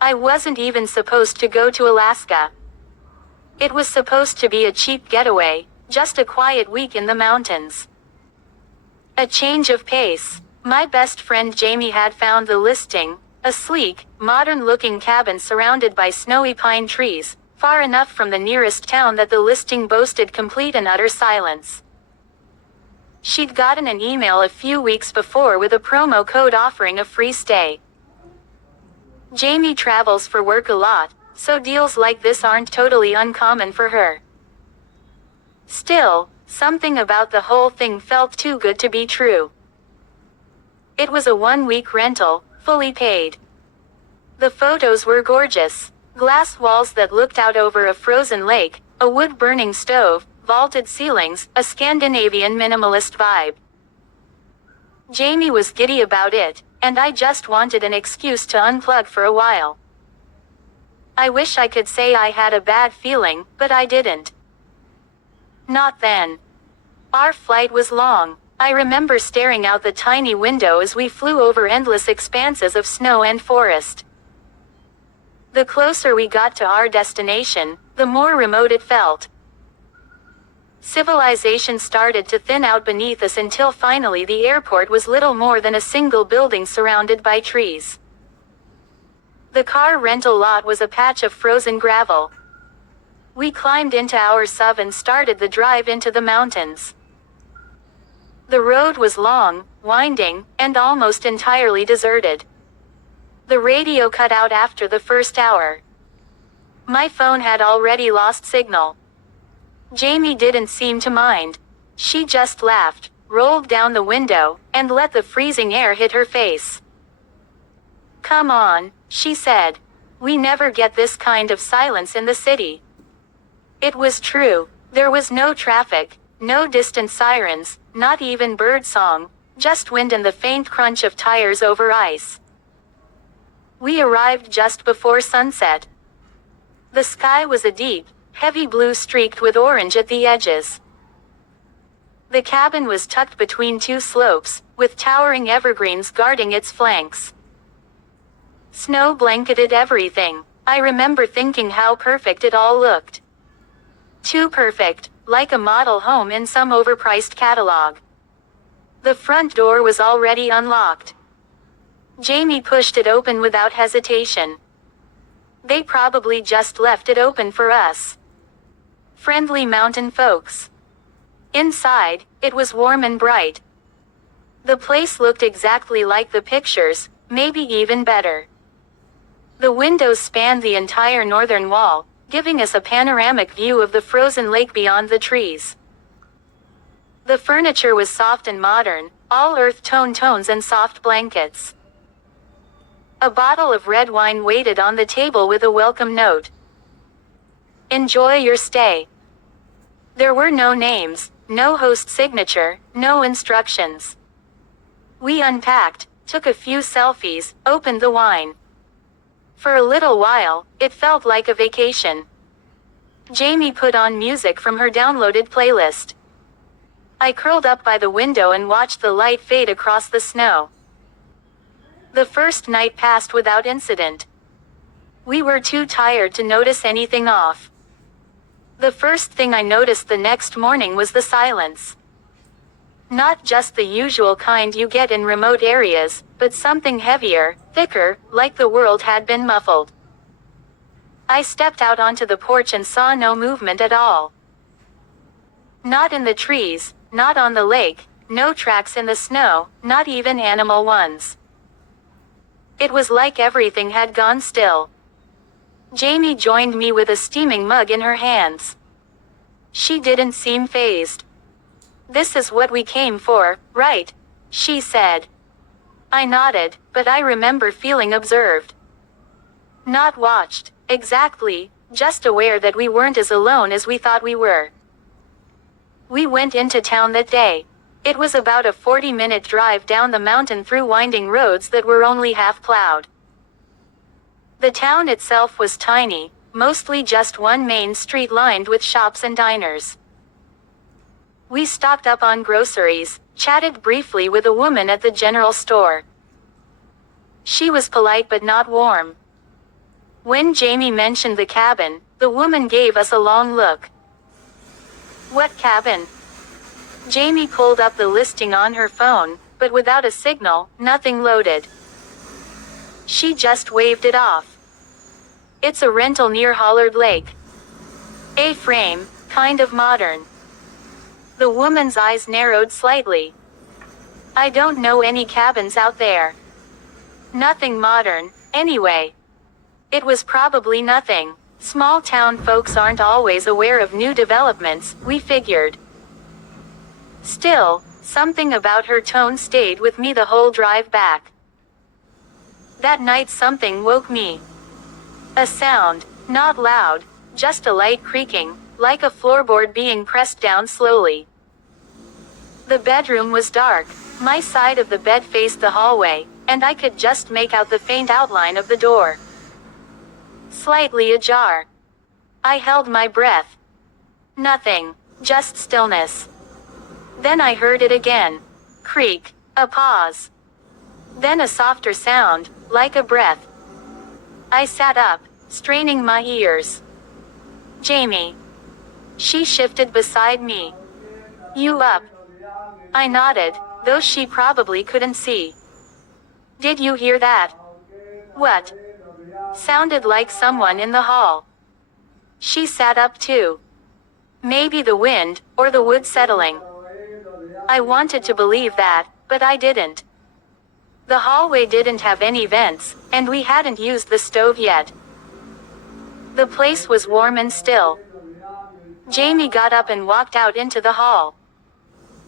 I wasn't even supposed to go to Alaska. It was supposed to be a cheap getaway, just a quiet week in the mountains. A change of pace. My best friend Jamie had found the listing, a sleek, modern-looking cabin surrounded by snowy pine trees, far enough from the nearest town that the listing boasted complete and utter silence. She'd gotten an email a few weeks before with a promo code offering a free stay. Jamie travels for work a lot, so deals like this aren't totally uncommon for her. Still, something about the whole thing felt too good to be true. It was a one-week rental, fully paid. The photos were gorgeous. Glass walls that looked out over a frozen lake, a wood-burning stove, vaulted ceilings, a Scandinavian minimalist vibe. Jamie was giddy about it, and I just wanted an excuse to unplug for a while. I wish I could say I had a bad feeling, but I didn't. Not then. Our flight was long. I remember staring out the tiny window as we flew over endless expanses of snow and forest. The closer we got to our destination, the more remote it felt. Civilization started to thin out beneath us until finally the airport was little more than a single building surrounded by trees. The car rental lot was a patch of frozen gravel. We climbed into our SUV and started the drive into the mountains. The road was long, winding, and almost entirely deserted. The radio cut out after the first hour. My phone had already lost signal. Jamie didn't seem to mind. She just laughed, rolled down the window, and let the freezing air hit her face. "Come on," she said. "We never get this kind of silence in the city." It was true. There was no traffic, no distant sirens, not even bird song, just wind and the faint crunch of tires over ice. We arrived just before sunset. The sky was a deep, heavy blue streaked with orange at the edges. The cabin was tucked between two slopes, with towering evergreens guarding its flanks. Snow blanketed everything. I remember thinking how perfect it all looked. Too perfect, like a model home in some overpriced catalog. The front door was already unlocked. Jamie pushed it open without hesitation. They probably just left it open for us. Friendly mountain folks. Inside, it was warm and bright. The place looked exactly like the pictures, maybe even better. The windows spanned the entire northern wall, giving us a panoramic view of the frozen lake beyond the trees. The furniture was soft and modern, all earth tone tones and soft blankets. A bottle of red wine waited on the table with a welcome note. "Enjoy your stay." There were no names, no host signature, no instructions. We unpacked, took a few selfies, opened the wine. For a little while, it felt like a vacation. Jamie put on music from her downloaded playlist. I curled up by the window and watched the light fade across the snow. The first night passed without incident. We were too tired to notice anything off. The first thing I noticed the next morning was the silence. Not just the usual kind you get in remote areas, but something heavier, thicker, like the world had been muffled. I stepped out onto the porch and saw no movement at all. Not in the trees, not on the lake, no tracks in the snow, not even animal ones. It was like everything had gone still. Jamie joined me with a steaming mug in her hands. She didn't seem fazed. "This is what we came for, right?" she said. I nodded, but I remember feeling observed. Not watched, exactly, just aware that we weren't as alone as we thought we were. We went into town that day. It was about a 40-minute drive down the mountain through winding roads that were only half plowed. The town itself was tiny, mostly just one main street lined with shops and diners. We stocked up on groceries, chatted briefly with a woman at the general store. She was polite but not warm. When Jamie mentioned the cabin, the woman gave us a long look. What cabin? Jamie pulled up the listing on her phone, but without a signal, nothing loaded. She just waved it off. It's a rental near Hollard Lake. A-frame, kind of modern. The woman's eyes narrowed slightly. I don't know any cabins out there. Nothing modern, anyway. It was probably nothing. Small town folks aren't always aware of new developments, we figured. Still, something about her tone stayed with me the whole drive back. That night something woke me. A sound, not loud, just a light creaking, like a floorboard being pressed down slowly. The bedroom was dark. My side of the bed faced the hallway, and I could just make out the faint outline of the door. Slightly ajar. I held my breath. Nothing, just stillness. Then I heard it again. Creak, a pause. Then a softer sound, like a breath. I sat up, straining my ears. Jamie. She shifted beside me. You up? I nodded, though she probably couldn't see. Did you hear that? What? Sounded like someone in the hall. She sat up too. Maybe the wind, or the wood settling. I wanted to believe that, but I didn't. The hallway didn't have any vents, and we hadn't used the stove yet. The place was warm and still. Jamie got up and walked out into the hall.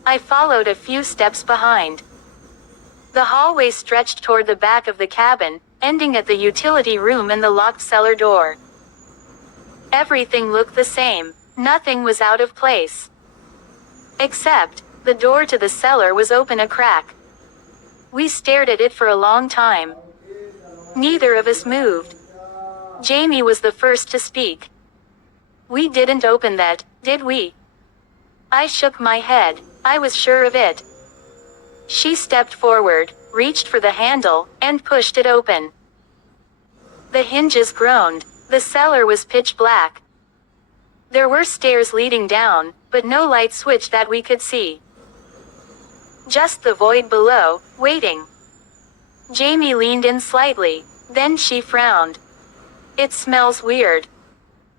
I followed a few steps behind. The hallway stretched toward the back of the cabin, ending at the utility room and the locked cellar door. Everything looked the same. Nothing was out of place. Except, the door to the cellar was open a crack. We stared at it for a long time. Neither of us moved. Jamie was the first to speak. We didn't open that, did we? I shook my head. I was sure of it. She stepped forward, reached for the handle, and pushed it open. The hinges groaned. The cellar was pitch black. There were stairs leading down, but no light switch that we could see. Just the void below, waiting. Jamie leaned in slightly, then she frowned. It smells weird.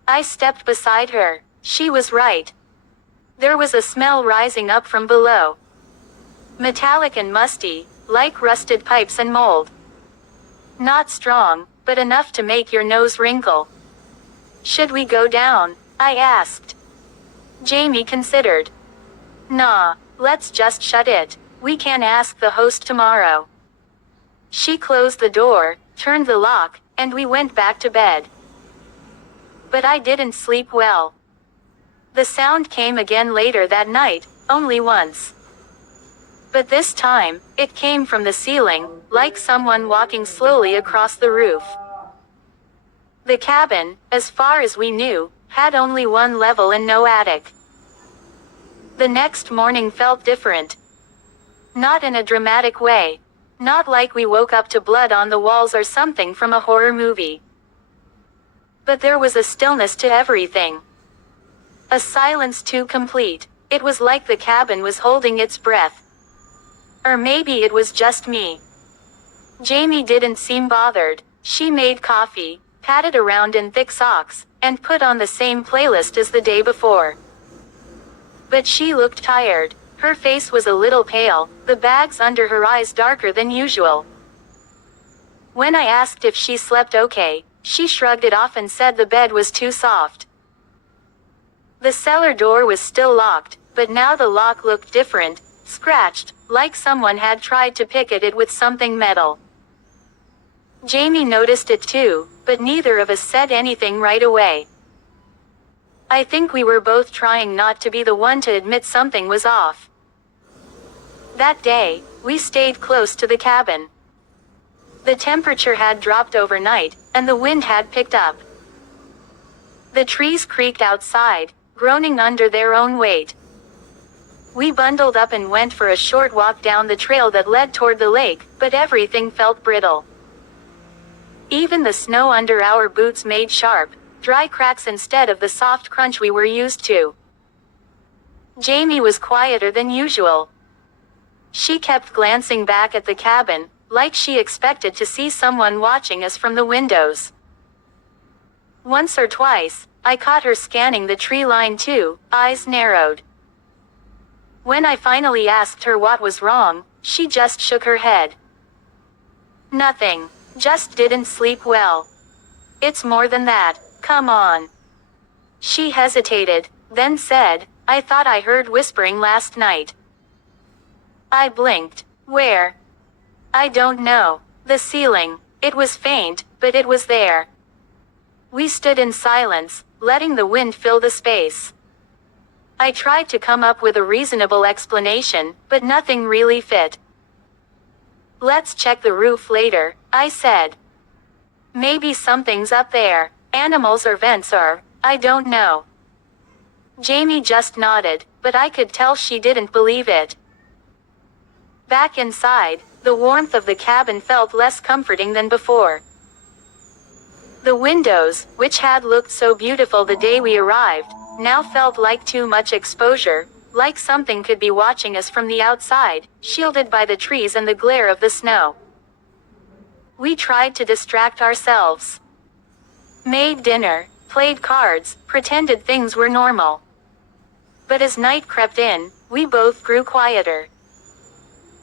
I stepped beside her. She was right. There was a smell rising up from below. Metallic and musty, like rusted pipes and mold. Not strong, but enough to make your nose wrinkle. Should we go down? I asked. Jamie considered. Nah, let's just shut it. We can ask the host tomorrow. She closed the door, turned the lock, and we went back to bed. But I didn't sleep well. The sound came again later that night, only once. But this time, it came from the ceiling, like someone walking slowly across the roof. The cabin, as far as we knew, had only one level and no attic. The next morning felt different. Not in a dramatic way. Not like we woke up to blood on the walls or something from a horror movie. But there was a stillness to everything. A silence too complete. It was like the cabin was holding its breath. Or maybe it was just me. Jamie didn't seem bothered. She made coffee, patted around in thick socks, and put on the same playlist as the day before. But she looked tired. Her face was a little pale, the bags under her eyes darker than usual. When I asked if she slept okay, she shrugged it off and said the bed was too soft. The cellar door was still locked, but now the lock looked different, scratched, like someone had tried to pick at it with something metal. Jamie noticed it too, but neither of us said anything right away. I think we were both trying not to be the one to admit something was off. That day, we stayed close to the cabin. The temperature had dropped overnight, and the wind had picked up. The trees creaked outside, groaning under their own weight. We bundled up and went for a short walk down the trail that led toward the lake, but everything felt brittle. Even the snow under our boots made sharp, dry cracks instead of the soft crunch we were used to. Jamie was quieter than usual. She kept glancing back at the cabin, like she expected to see someone watching us from the windows. Once or twice, I caught her scanning the tree line too, eyes narrowed. When I finally asked her what was wrong, she just shook her head. Nothing. Just didn't sleep well. It's more than that, come on. She hesitated, then said, I thought I heard whispering last night. I blinked. Where? I don't know. The ceiling. It was faint, but it was there. We stood in silence, letting the wind fill the space. I tried to come up with a reasonable explanation, but nothing really fit. Let's check the roof later, I said. Maybe something's up there. Animals or vents or, I don't know. Jamie just nodded, but I could tell she didn't believe it. Back inside, the warmth of the cabin felt less comforting than before. The windows, which had looked so beautiful the day we arrived, now felt like too much exposure, like something could be watching us from the outside, shielded by the trees and the glare of the snow. We tried to distract ourselves. Made dinner, played cards, pretended things were normal. But as night crept in, we both grew quieter.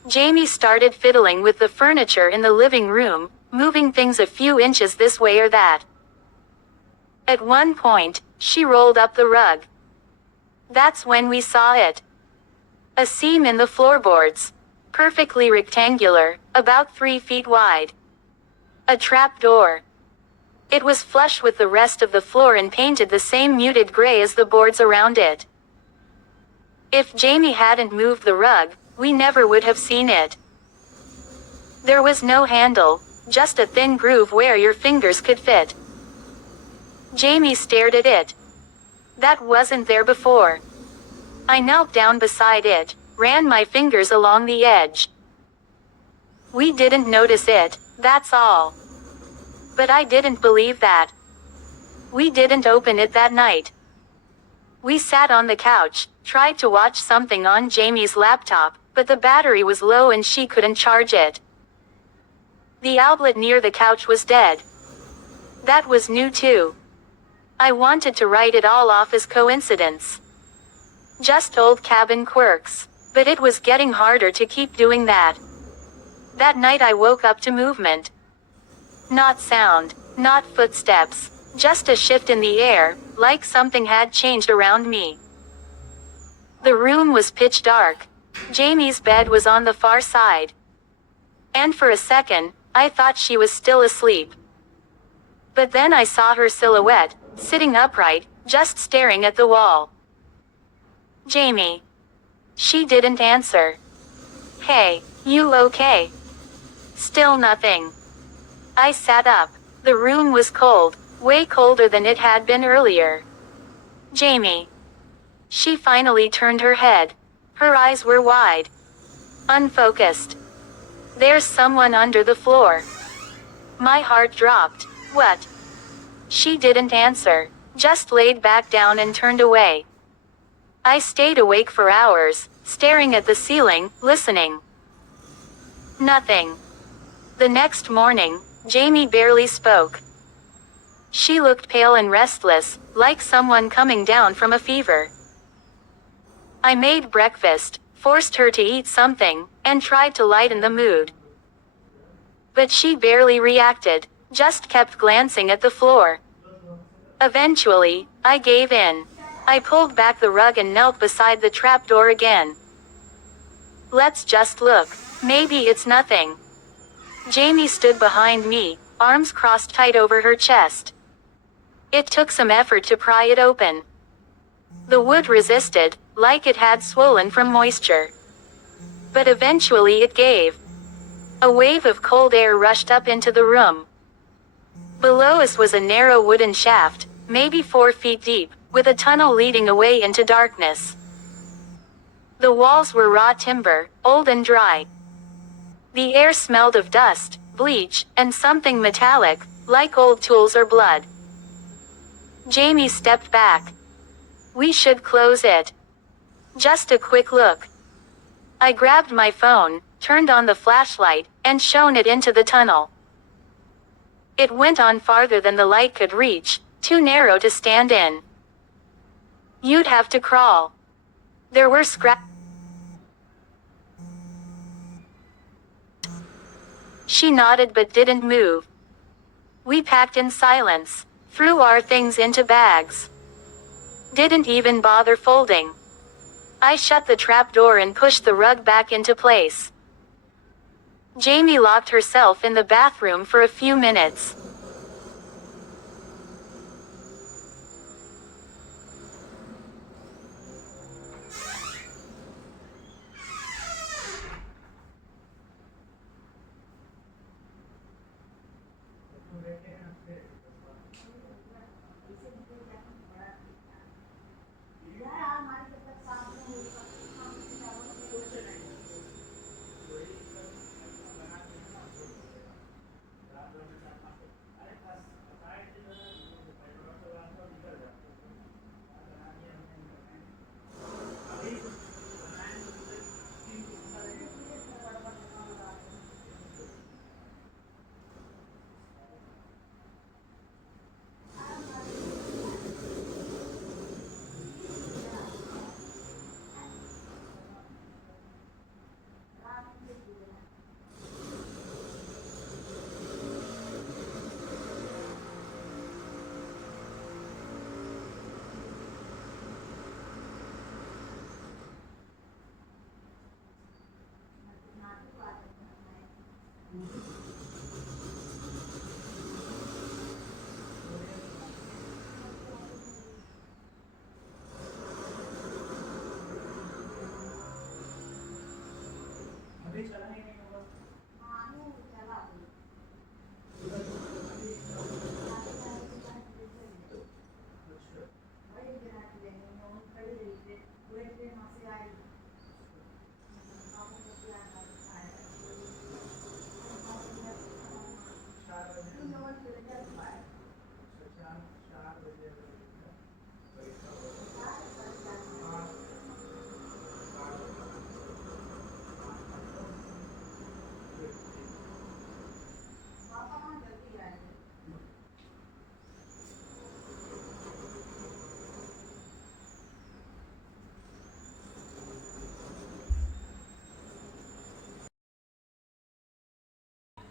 Jamie started fiddling with the furniture in the living room, moving things a few inches this way or that. At one point, she rolled up the rug. That's when we saw it. A seam in the floorboards. Perfectly rectangular, about 3 feet wide. A trapdoor. It was flush with the rest of the floor and painted the same muted gray as the boards around it. If Jamie hadn't moved the rug, we never would have seen it. There was no handle, just a thin groove where your fingers could fit. Jamie stared at it. That wasn't there before. I knelt down beside it, ran my fingers along the edge. We didn't notice it, that's all. But I didn't believe that. We didn't open it that night. We sat on the couch, tried to watch something on Jamie's laptop, but the battery was low and she couldn't charge it. The outlet near the couch was dead. That was new too. I wanted to write it all off as coincidence. Just old cabin quirks. But it was getting harder to keep doing that. That night I woke up to movement. Not sound, not footsteps, just a shift in the air, like something had changed around me. The room was pitch dark. Jamie's bed was on the far side. And for a second, I thought she was still asleep. But then I saw her silhouette, sitting upright, just staring at the wall. Jamie. She didn't answer. Hey, you okay? Still nothing. I sat up. The room was cold, way colder than it had been earlier. Jamie. She finally turned her head. Her eyes were wide. Unfocused. There's someone under the floor. My heart dropped. What? She didn't answer, just laid back down and turned away. I stayed awake for hours, staring at the ceiling, listening. Nothing. The next morning, Jamie barely spoke. She looked pale and restless, like someone coming down from a fever. I made breakfast, forced her to eat something, and tried to lighten the mood. But she barely reacted, just kept glancing at the floor. Eventually, I gave in. I pulled back the rug and knelt beside the trapdoor again. Let's just look. Maybe it's nothing. Jamie stood behind me, arms crossed tight over her chest. It took some effort to pry it open. The wood resisted, like it had swollen from moisture. But eventually it gave. A wave of cold air rushed up into the room. Below us was a narrow wooden shaft, maybe 4 feet deep, with a tunnel leading away into darkness. The walls were raw timber, old and dry. The air smelled of dust, bleach, and something metallic, Like old tools or blood. Jamie stepped back. We should close it. Just a quick look. I grabbed my phone, turned on the flashlight, and shone it into the tunnel. It went on farther than the light could reach, too narrow to stand in. You'd have to crawl. There were scraps. She nodded but didn't move. We packed in silence, threw our things into bags. Didn't even bother folding. I shut the trapdoor and pushed the rug back into place. Jamie locked herself in the bathroom for a few minutes.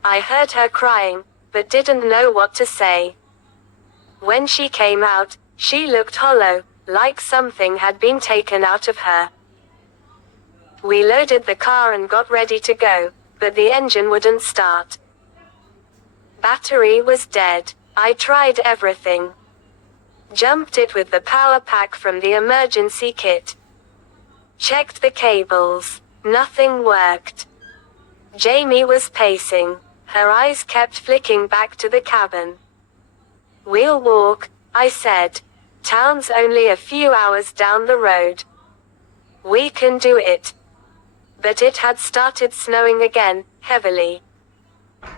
I heard her crying, but didn't know what to say. When she came out, she looked hollow, like something had been taken out of her. We loaded the car and got ready to go, but the engine wouldn't start. Battery was dead. I tried everything. Jumped it with the power pack from the emergency kit. Checked the cables. Nothing worked. Jamie was pacing. Her eyes kept flicking back to the cabin. We'll walk, I said. Town's only a few hours down the road. We can do it. But it had started snowing again, heavily.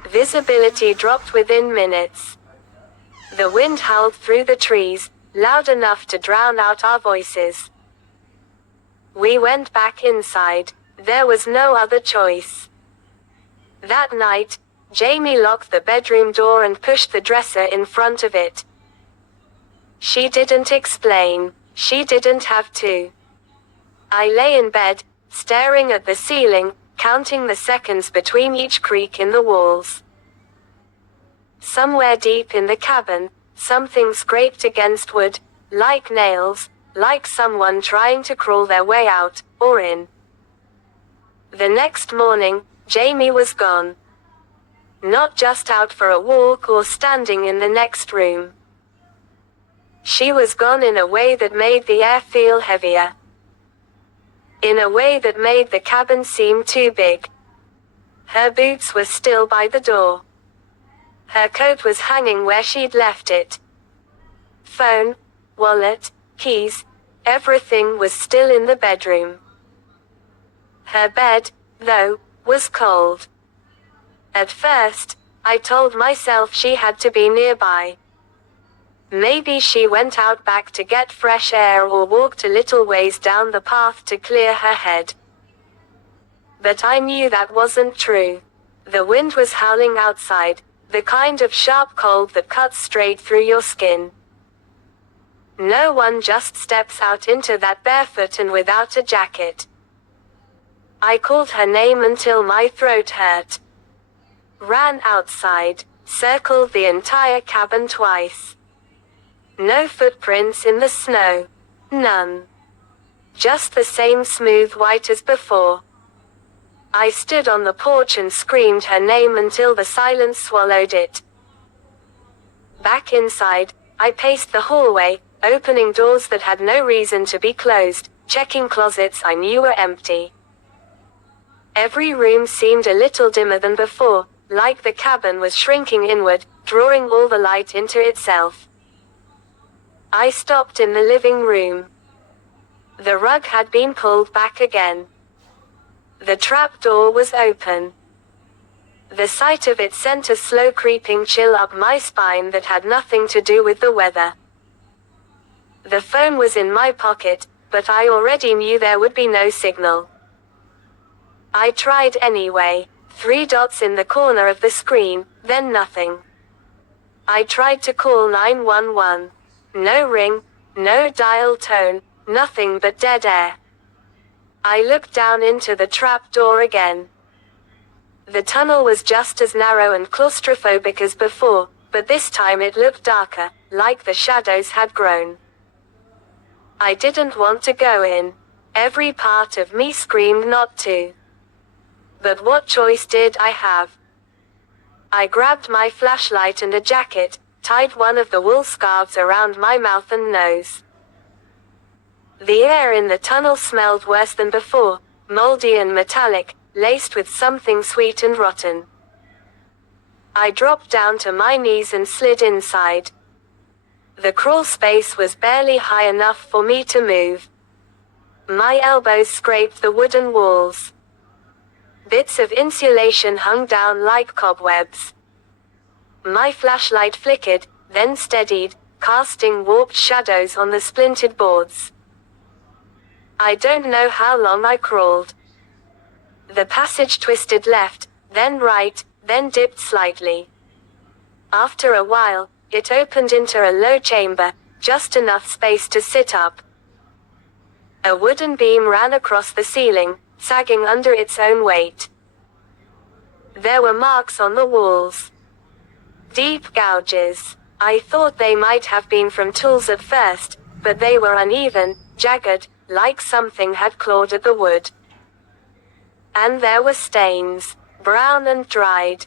Visibility dropped within minutes. The wind howled through the trees, loud enough to drown out our voices. We went back inside. There was no other choice. That night, Jamie locked the bedroom door and pushed the dresser in front of it. She didn't explain. She didn't have to. I lay in bed, staring at the ceiling, counting the seconds between each creak in the walls. Somewhere deep in the cabin, something scraped against wood, like nails, like someone trying to crawl their way out, or in. The next morning, Jamie was gone. Not just out for a walk or standing in the next room. She was gone in a way that made the air feel heavier. In a way that made the cabin seem too big. Her boots were still by the door. Her coat was hanging where she'd left it. Phone, wallet, keys, everything was still in the bedroom. Her bed, though, was cold. At first, I told myself she had to be nearby. Maybe she went out back to get fresh air or walked a little ways down the path to clear her head. But I knew that wasn't true. The wind was howling outside, the kind of sharp cold that cuts straight through your skin. No one just steps out into that barefoot and without a jacket. I called her name until my throat hurt. Ran outside, circled the entire cabin twice. No footprints in the snow. None. Just the same smooth white as before. I stood on the porch and screamed her name until the silence swallowed it. Back inside, I paced the hallway, opening doors that had no reason to be closed, checking closets I knew were empty. Every room seemed a little dimmer than before, like the cabin was shrinking inward, drawing all the light into itself. I stopped in the living room. The rug had been pulled back again. The trapdoor was open. The sight of it sent a slow creeping chill up my spine that had nothing to do with the weather. The phone was in my pocket, but I already knew there would be no signal. I tried anyway. 3 dots in the corner of the screen, then nothing. I tried to call 911. No ring, no dial tone, nothing but dead air. I looked down into the trapdoor again. The tunnel was just as narrow and claustrophobic as before, but this time it looked darker, like the shadows had grown. I didn't want to go in. Every part of me screamed not to. But what choice did I have? I grabbed my flashlight and a jacket, tied one of the wool scarves around my mouth and nose. The air in the tunnel smelled worse than before, moldy and metallic, laced with something sweet and rotten. I dropped down to my knees and slid inside. The crawl space was barely high enough for me to move. My elbows scraped the wooden walls. Bits of insulation hung down like cobwebs. My flashlight flickered, then steadied, casting warped shadows on the splintered boards. I don't know how long I crawled. The passage twisted left, then right, then dipped slightly. After a while, it opened into a low chamber, just enough space to sit up. A wooden beam ran across the ceiling, sagging under its own weight. There were marks on the walls. Deep gouges. I thought they might have been from tools at first, but they were uneven, jagged, like something had clawed at the wood. And there were stains, brown and dried.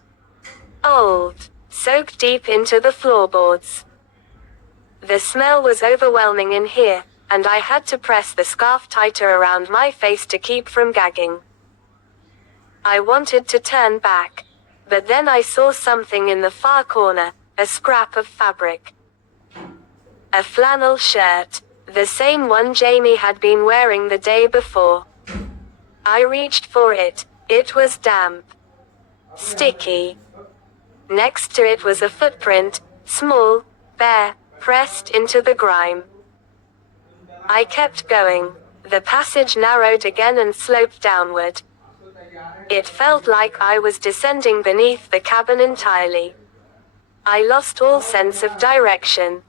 Old, soaked deep into the floorboards. The smell was overwhelming in here, and I had to press the scarf tighter around my face to keep from gagging. I wanted to turn back. But then I saw something in the far corner, a scrap of fabric. A flannel shirt. The same one Jamie had been wearing the day before. I reached for it. It was damp. Sticky. Next to it was a footprint, small, bare, pressed into the grime. I kept going. The passage narrowed again and sloped downward. It felt like I was descending beneath the cabin entirely. I lost all sense of direction.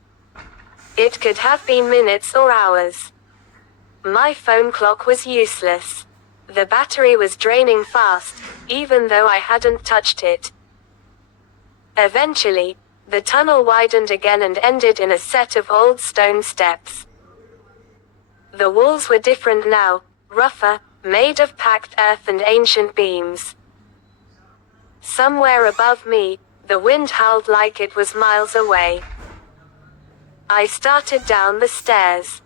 It could have been minutes or hours. My phone clock was useless. The battery was draining fast, even though I hadn't touched it. Eventually, the tunnel widened again and ended in a set of old stone steps. The walls were different now, rougher, made of packed earth and ancient beams. Somewhere above me, the wind howled like it was miles away. I started down the stairs.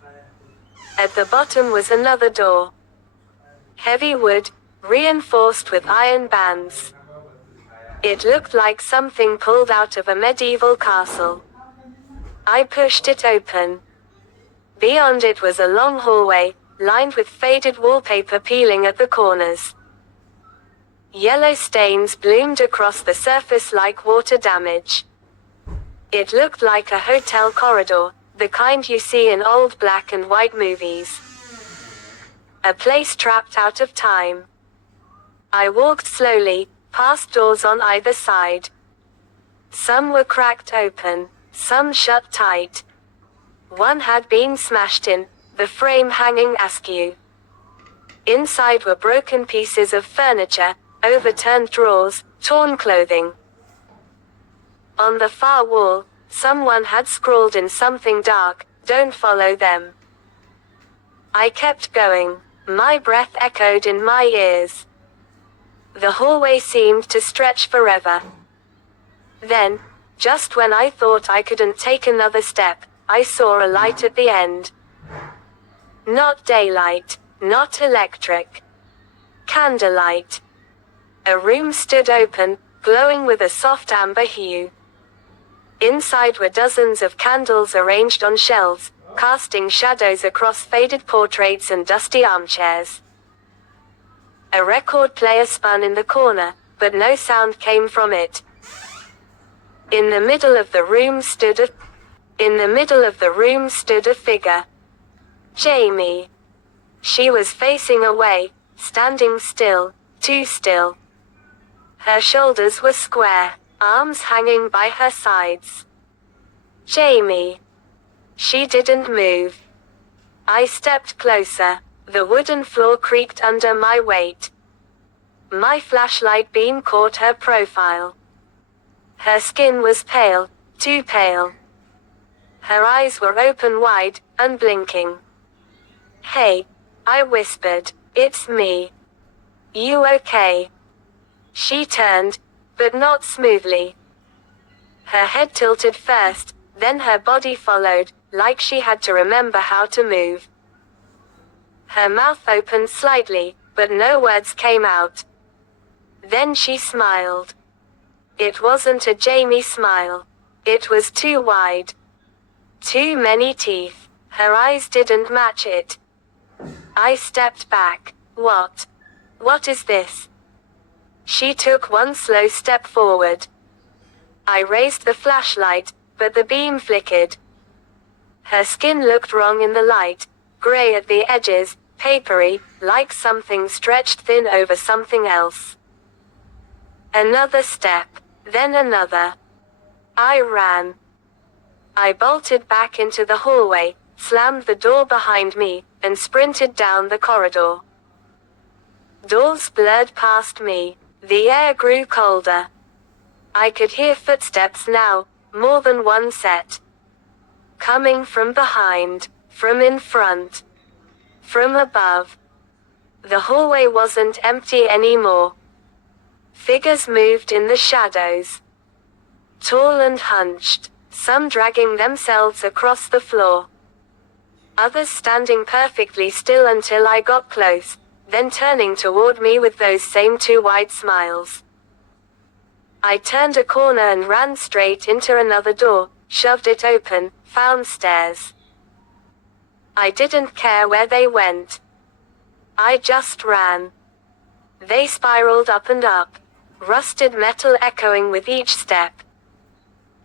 At the bottom was another door. Heavy wood, reinforced with iron bands. It looked like something pulled out of a medieval castle. I pushed it open. Beyond it was a long hallway, lined with faded wallpaper peeling at the corners. Yellow stains bloomed across the surface like water damage. It looked like a hotel corridor, the kind you see in old black and white movies. A place trapped out of time. I walked slowly, past doors on either side. Some were cracked open, some shut tight. One had been smashed in, the frame hanging askew. Inside were broken pieces of furniture, overturned drawers, torn clothing. On the far wall, someone had scrawled in something dark, "Don't follow them." I kept going. My breath echoed in my ears. The hallway seemed to stretch forever. Then, just when I thought I couldn't take another step, I saw a light at the end. Not daylight, not electric. Candlelight. A room stood open, glowing with a soft amber hue. Inside were dozens of candles arranged on shelves, casting shadows across faded portraits and dusty armchairs. A record player spun in the corner, but no sound came from it. In the middle of the room stood a figure. Jamie. She was facing away, standing still, too still. Her shoulders were square, arms hanging by her sides. Jamie. She didn't move. I stepped closer. The wooden floor creaked under my weight. My flashlight beam caught her profile. Her skin was pale, too pale. Her eyes were open wide, unblinking. "Hey," I whispered, "it's me. You okay?" She turned, but not smoothly. Her head tilted first, then her body followed, like she had to remember how to move. Her mouth opened slightly, but no words came out. Then she smiled. It wasn't a Jamie smile. It was too wide. Too many teeth. Her eyes didn't match it. I stepped back. What? What is this? She took one slow step forward. I raised the flashlight, but the beam flickered. Her skin looked wrong in the light, gray at the edges, papery, like something stretched thin over something else. Another step, then another. I ran. I bolted back into the hallway, slammed the door behind me, and sprinted down the corridor. Doors blurred past me. The air grew colder. I could hear footsteps now, more than one set. Coming from behind, from in front, from above. The hallway wasn't empty anymore. Figures moved in the shadows. Tall and hunched, some dragging themselves across the floor. Others standing perfectly still until I got close, then turning toward me with those same two wide smiles. I turned a corner and ran straight into another door, shoved it open, found stairs. I didn't care where they went. I just ran. They spiraled up and up, rusted metal echoing with each step.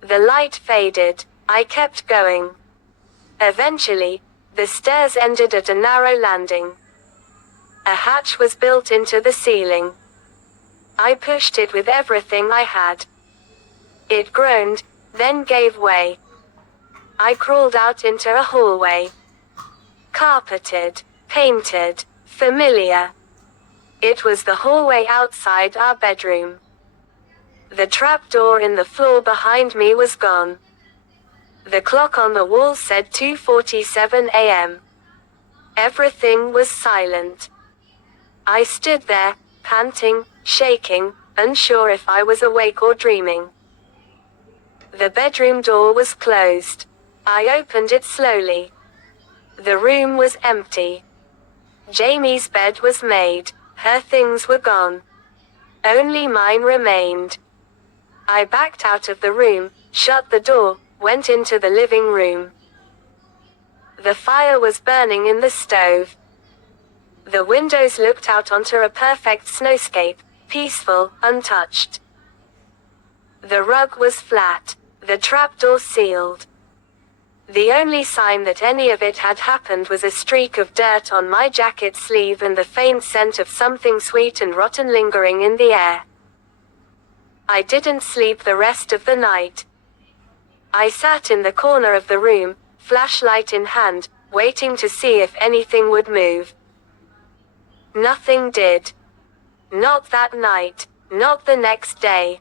The light faded. I kept going. Eventually, the stairs ended at a narrow landing. A hatch was built into the ceiling. I pushed it with everything I had. It groaned, then gave way. I crawled out into a hallway. Carpeted, painted, familiar. It was the hallway outside our bedroom. The trapdoor in the floor behind me was gone. The clock on the wall said 2:47 a.m. Everything was silent. I stood there, panting, shaking, unsure if I was awake or dreaming. The bedroom door was closed. I opened it slowly. The room was empty. Jamie's bed was made. Her things were gone. Only mine remained. I backed out of the room, shut the door, went into the living room. The fire was burning in the stove. The windows looked out onto a perfect snowscape, peaceful, untouched. The rug was flat, the trapdoor sealed. The only sign that any of it had happened was a streak of dirt on my jacket sleeve and the faint scent of something sweet and rotten lingering in the air. I didn't sleep the rest of the night. I sat in the corner of the room, flashlight in hand, waiting to see if anything would move. Nothing did. Not that night, not the next day.